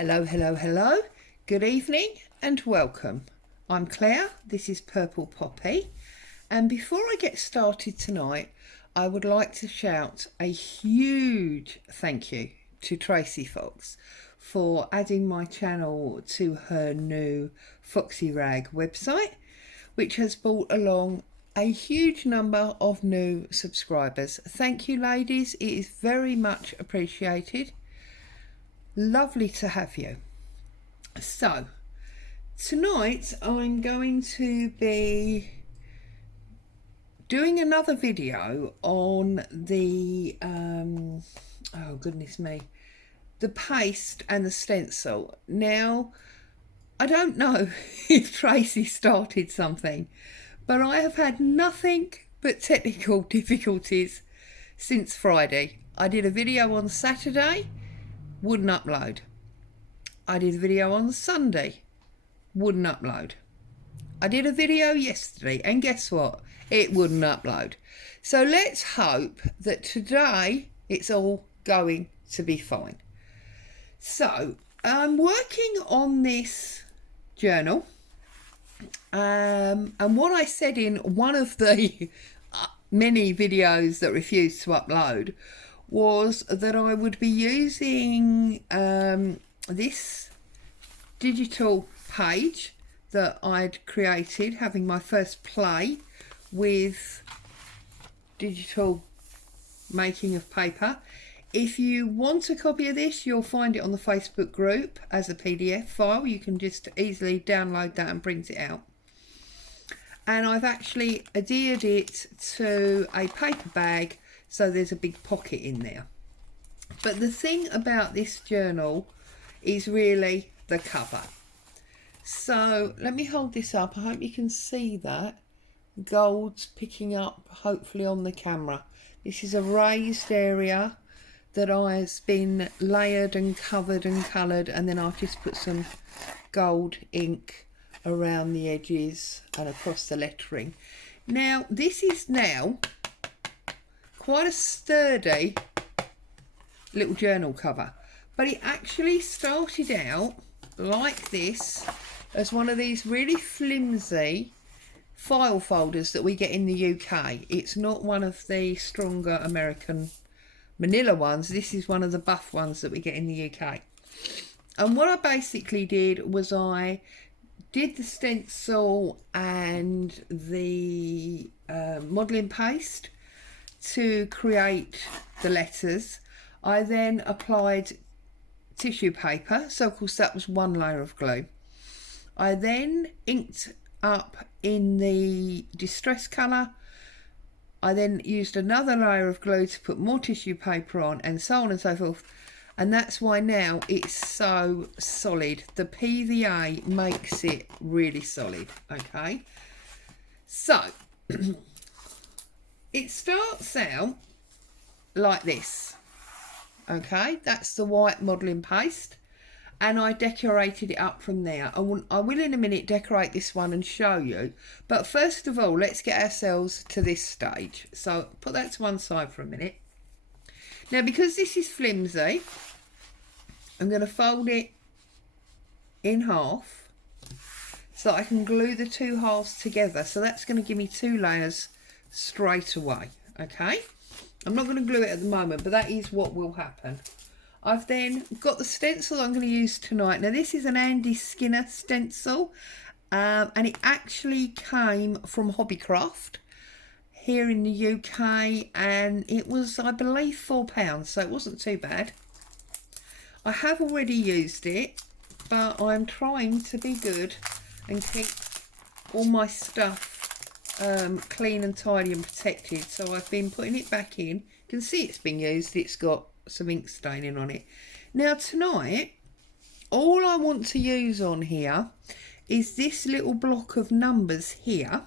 Hello, hello, hello. Good evening and welcome. I'm Claire, this is Purple Poppy, and before I get started tonight, I would like to shout a huge thank you to Tracy Fox for adding my channel to her new Foxy Rag website, which has brought along a huge number of new subscribers. Thank you, ladies. It is very much appreciated. Lovely to have you. So tonight I'm going to be doing another video on the oh goodness me, the paste and the stencil. Now I don't know if Tracy started something, but I have had nothing but technical difficulties since Friday. I did a video on Saturday, wouldn't upload. I did a video on Sunday, wouldn't upload. I did a video yesterday, and guess what? It wouldn't upload. So let's hope that today it's all going to be fine. So I'm working on this journal, and what I said in one of the many videos that refused to upload was that I would be using this digital page that I'd created, having my first play with digital making of paper. If you want a copy of this, you'll find it on the Facebook group as a PDF file. You can just easily download that and print it out. And I've actually adhered it to a paper bag, so there's a big pocket in there. But the thing about this journal is really the cover. So let me hold this up. I hope you can see that. Gold's picking up hopefully on the camera. This is a raised area that has been layered and covered and coloured, and then I've just put some gold ink around the edges and across the lettering. Now this is now quite a sturdy little journal cover, but it actually started out like this as one of these really flimsy file folders that we get in the UK. It's not one of the stronger American manila ones. This is one of the buff ones that we get in the UK. And what I basically did was I did the stencil and the modelling paste to create the letters. I then applied tissue paper, so of course that was one layer of glue. I then inked up in the distress colour. I then used another layer of glue to put more tissue paper on, and so on and so forth. And that's why now it's so solid. The PVA makes it really solid. Okay, so it starts out like this. Okay, that's the white modelling paste, and I decorated it up from there. I will in a minute decorate this one and show you, but first of all let's get ourselves to this stage. So put that to one side for a minute. Now because this is flimsy, I'm going to fold it in half so I can glue the two halves together. So that's going to give me two layers straight away. Okay, I'm not going to glue it at the moment, but that is what will happen. I've then got the stencil I'm going to use tonight. Now this is an Andy Skinner stencil, and it actually came from Hobbycraft here in the UK, and it was, I believe, £4, so it wasn't too bad. I have already used it, but I'm trying to be good and keep all my stuff clean and tidy and protected. So I've been putting it back in. You can see it's been used. It's got some ink staining on it. Now tonight all I want to use on here is this little block of numbers here,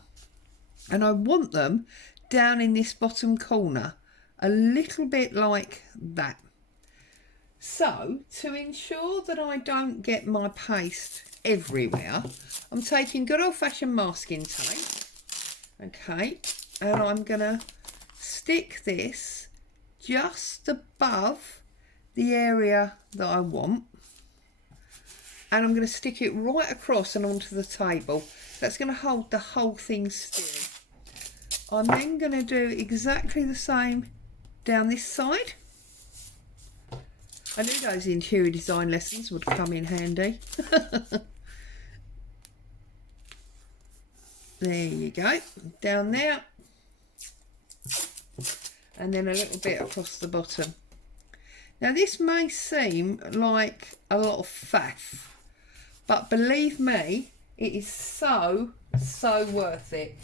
and I want them down in this bottom corner a little bit like that. So to ensure that I don't get my paste everywhere, I'm taking good old-fashioned masking tape. Okay, and I'm gonna stick this just above the area that I want, and I'm going to stick it right across and onto the table. That's going to hold the whole thing still. I'm then going to do exactly the same down this side. I knew those interior design lessons would come in handy. There you go, down there, and then a little bit across the bottom. Now this may seem like a lot of faff, but believe me, it is so worth it,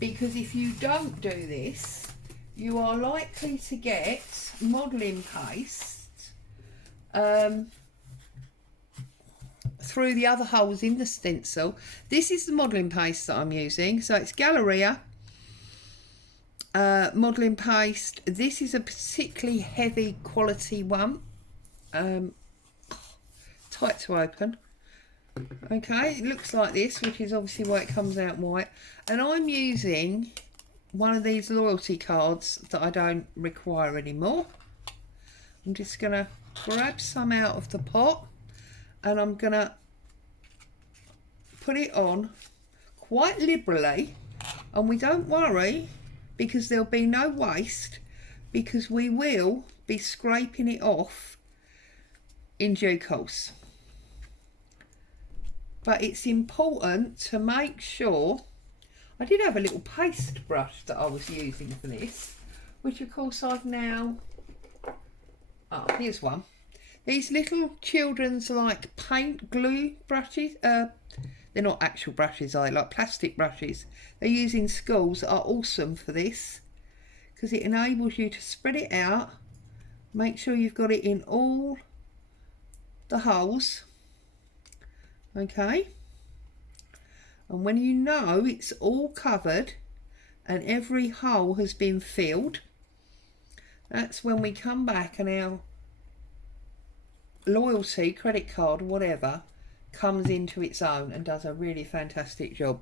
because if you don't do this, you are likely to get modelling paste through the other holes in the stencil. This is the modelling paste that I'm using, so it's Galleria modelling paste. This is a particularly heavy quality one, tight to open. Okay, it looks like this, which is obviously why it comes out white, and I'm using one of these loyalty cards that I don't require anymore. I'm just gonna grab some out of the pot, and I'm gonna put it on quite liberally, and we don't worry because there'll be no waste, because we will be scraping it off in due course. But it's important to make sure. I did have a little paste brush that I was using for this, which of course I've now, here's one. These little children's like paint glue brushes, they're not actual brushes, are they? Like plastic brushes they use in schools, are awesome for this, because it enables you to spread it out, make sure you've got it in all the holes, okay, and when you know it's all covered and every hole has been filled, that's when we come back and our loyalty credit card or whatever comes into its own and does a really fantastic job.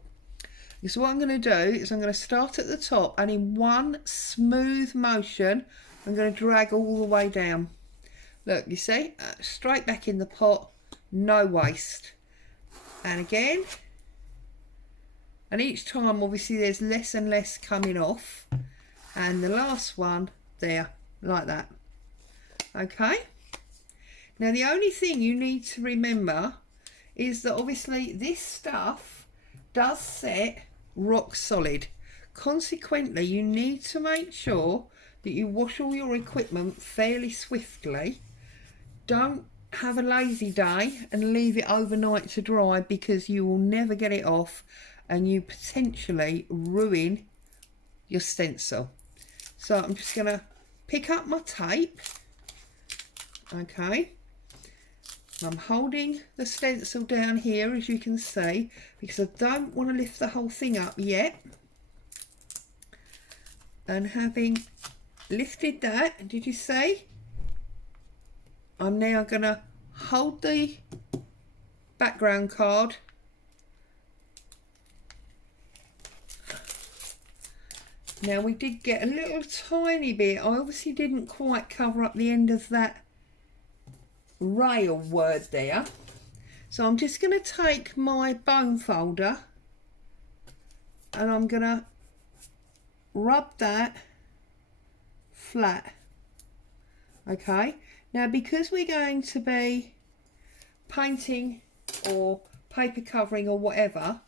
So what I'm going to do is I'm going to start at the top, and in one smooth motion I'm going to drag all the way down. Look, you see, straight back in the pot, no waste. And again, and each time obviously there's less and less coming off, and the last one there, like that. Okay, now the only thing you need to remember is that obviously this stuff does set rock solid. Consequently, you need to make sure that you wash all your equipment fairly swiftly. Don't have a lazy day and leave it overnight to dry, because you will never get it off and you potentially ruin your stencil. So I'm just going to pick up my tape, okay. I'm holding the stencil down here, as you can see, because I don't want to lift the whole thing up yet. And having lifted that, did you see? I'm now going to hold the background card Now we did get a little tiny bit. I obviously didn't quite cover up the end of that rail word there. So I'm just going to take my bone folder and I'm going to rub that flat. Okay, now because we're going to be painting or paper covering or whatever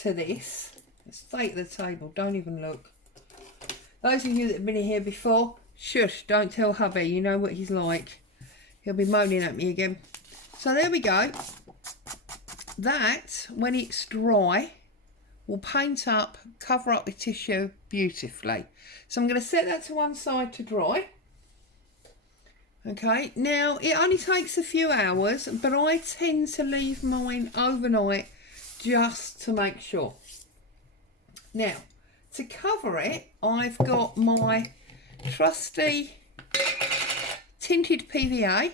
to this, let's take the table, don't even look. Those of you that have been here before, shush, don't tell hubby, you know what he's like. He'll be moaning at me again. So there we go. That, when it's dry, will paint up, cover up the tissue beautifully. So I'm going to set that to one side to dry. Okay, now it only takes a few hours, but I tend to leave mine overnight just to make sure. Now, to cover it, I've got my trusty tinted PVA.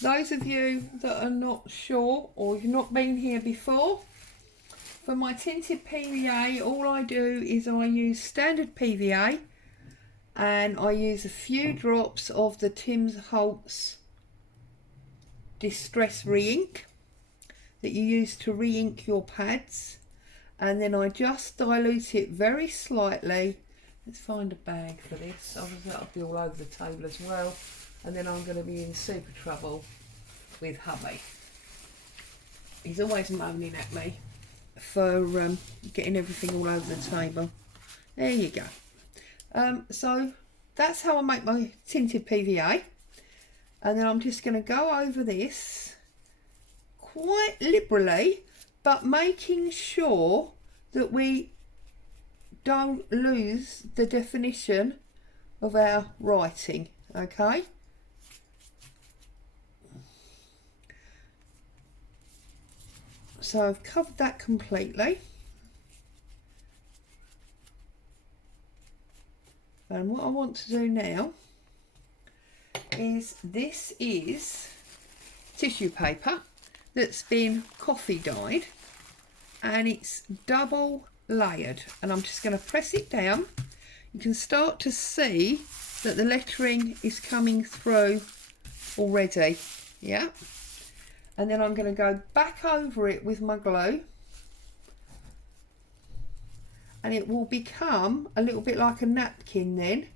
Those of you that are not sure or you've not been here before, for my tinted PVA, all I do is I use standard PVA and I use a few drops of the Tim Holtz Distress Re-Ink. that you use to re-ink your pads, and then I just dilute it very slightly. Let's find a bag for this, otherwise that'll be all over the table as well, and then I'm going to be in super trouble with hubby. He's always moaning at me for getting everything all over the table. There you go. So that's how I make my tinted PVA, and then I'm just going to go over this quite liberally, but making sure that we don't lose the definition of our writing. Okay, so I've covered that completely, and what I want to do now is, this is tissue paper that's been coffee dyed, and it's double layered, and I'm just going to press it down. You can start to see that the lettering is coming through already, yeah, and then I'm going to go back over it with my glue, and it will become a little bit like a napkin then,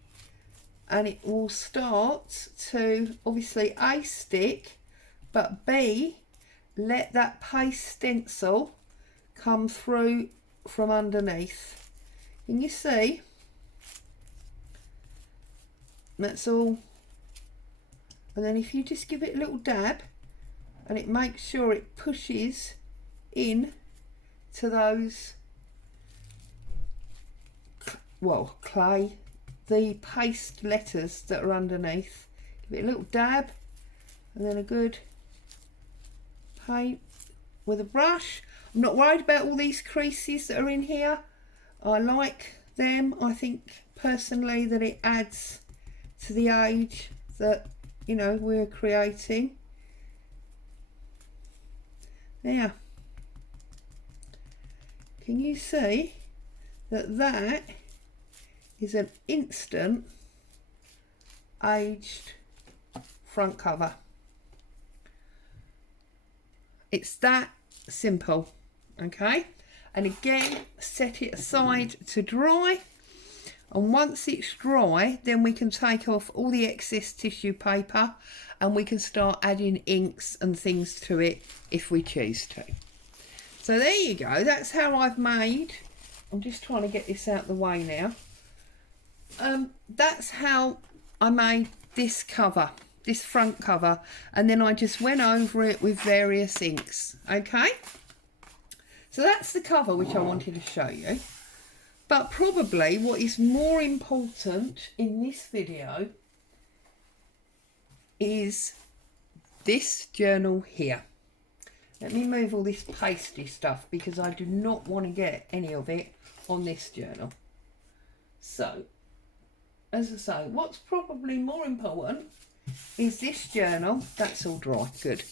and it will start to obviously A, stick, but B, let that paste stencil come through from underneath. Can you see? That's all. And then if you just give it a little dab, and it makes sure it pushes in to those, well, clay, the paste letters that are underneath. Give it a little dab, and then a good paint with a brush. I'm not worried about all these creases that are in here. I like them. I think personally that it adds to the age that, you know, we're creating. Now, can you see that that is an instant aged front cover? It's that simple. Okay, and again, set it aside to dry, and once it's dry, then we can take off all the excess tissue paper, and we can start adding inks and things to it if we choose to. So there you go, that's how I've made, I'm just trying to get this out of the way now, that's how I made this cover, this front cover, and then I just went over it with various inks. Okay, so that's the cover which I wanted to show you, but probably what is more important in this video is this journal here. Let me move all this pasty stuff because I do not want to get any of it on this journal. So, as I say, what's probably more important is this journal. That's all dry, good.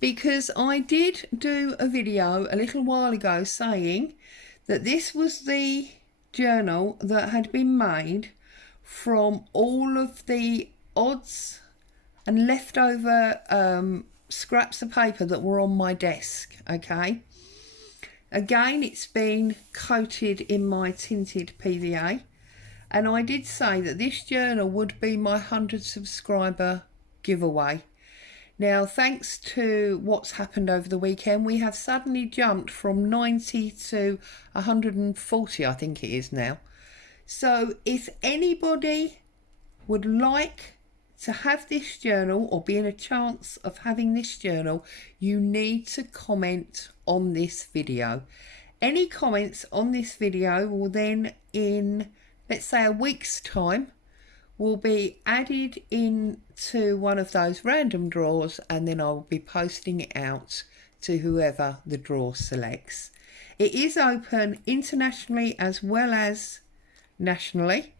Because I did do a video a little while ago saying that this was the journal that had been made from all of the odds and leftover scraps of paper that were on my desk. Okay, again, it's been coated in my tinted PVA, and I did say that this journal would be my 100 subscriber giveaway. Now, thanks to what's happened over the weekend, we have suddenly jumped from 90 to 140, I think it is now. So if anybody would like to have this journal or be in a chance of having this journal, you need to comment on this video. Any comments on this video will then, in let's say a week's time, will be added into one of those random draws, and then I will be posting it out to whoever the draw selects. It is open internationally as well as nationally,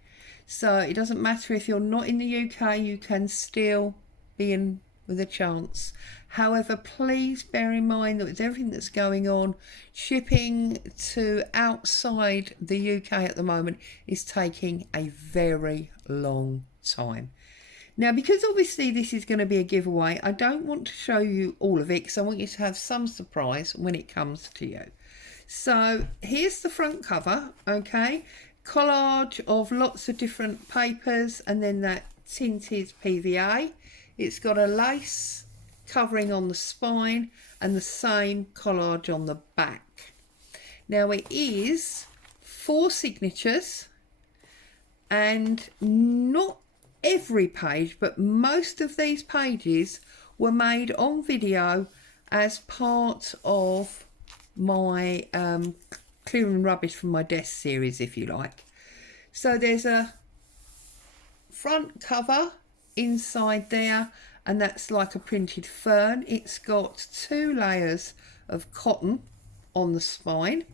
so it doesn't matter if you're not in the UK, you can still be in with a chance. However, please bear in mind that with everything that's going on, shipping to outside the UK at the moment is taking a very long time. Now, because obviously this is going to be a giveaway, I don't want to show you all of it because I want you to have some surprise when it comes to you. So here's the front cover, okay? Collage of lots of different papers and then that tinted PVA. It's got a lace covering on the spine and the same collage on the back. Now it is 4 signatures, and not every page, but most of these pages were made on video as part of my clearing rubbish from my desk series, if you like. So there's a front cover inside there, and that's like a printed fern. It's got 2 layers of cotton on the spine.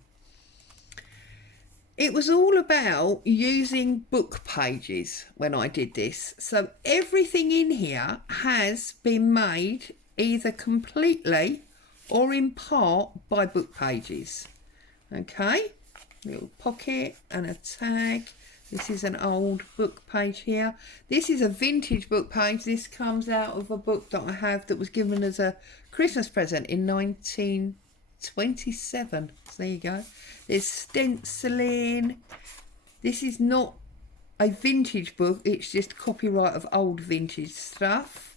It was all about using book pages when I did this. So everything in here has been made either completely or in part by book pages. Okay, little pocket and a tag. This is an old book page here. This is a vintage book page. This comes out of a book that I have that was given as a Christmas present in 1927. So there you go. There's stenciling. This is not a vintage book, it's just copyright of old vintage stuff.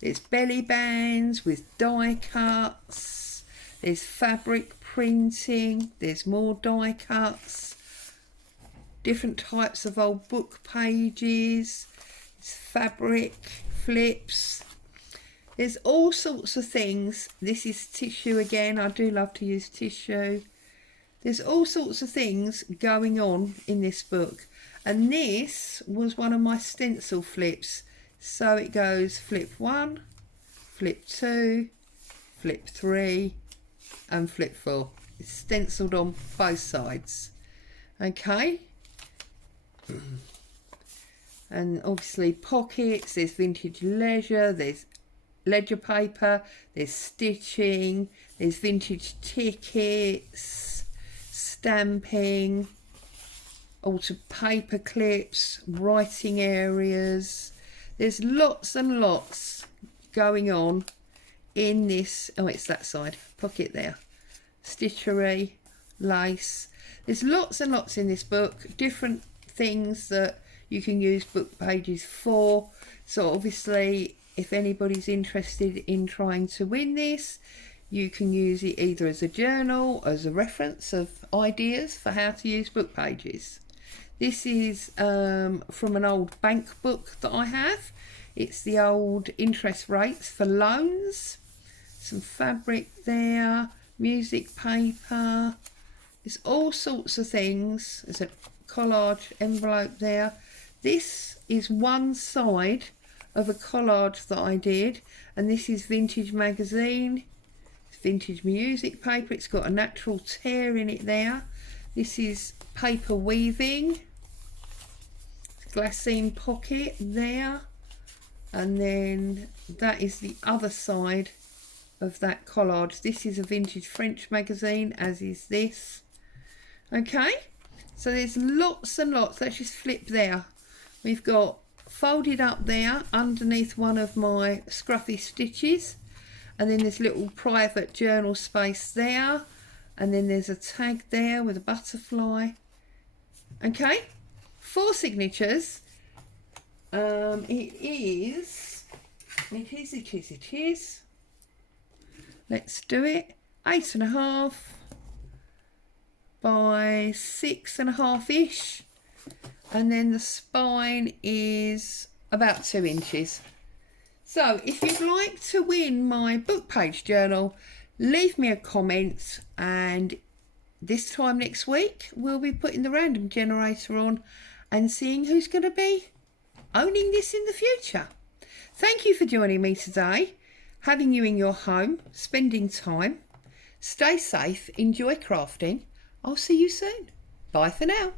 There's belly bands with die cuts. There's fabric printing. There's more die cuts. Different types of old book pages. There's fabric flips. There's all sorts of things. This is tissue again. I do love to use tissue. There's all sorts of things going on in this book. And this was one of my stencil flips. So it goes flip 1, flip 2, flip 3 and flip 4. It's stenciled on both sides. Okay. And obviously pockets, there's vintage ledger, there's ledger paper, there's stitching, there's vintage tickets, stamping, altered paper clips, writing areas. There's lots and lots going on in this. Oh, it's that side, pocket there. Stitchery, lace. There's lots and lots in this book, different things that you can use book pages for. So obviously, if anybody's interested in trying to win this, you can use it either as a journal, as a reference of ideas for how to use book pages. This is from an old bank book that I have. It's the old interest rates for loans. Some fabric there, music paper. There's all sorts of things. There's a collage envelope there. This is one side of a collage that I did, and this is vintage magazine. It's vintage music paper. It's got a natural tear in it there. This is paper weaving. Glassine pocket there, and then that is the other side of that collage. This is a vintage French magazine, as is this. Okay, so there's lots and lots. Let's just flip there. We've got folded up there underneath one of my scruffy stitches, and then this little private journal space there, and then there's a tag there with a butterfly. Okay, 4 signatures. It is. Let's do it. 8.5 by 6.5 ish, and then the spine is about 2 inches. So if you'd like to win my book page journal, leave me a comment, and this time next week we'll be putting the random generator on and seeing who's going to be owning this in the future. Thank you for joining me today, having you in your home, spending time. Stay safe, enjoy crafting. I'll see you soon. Bye for now.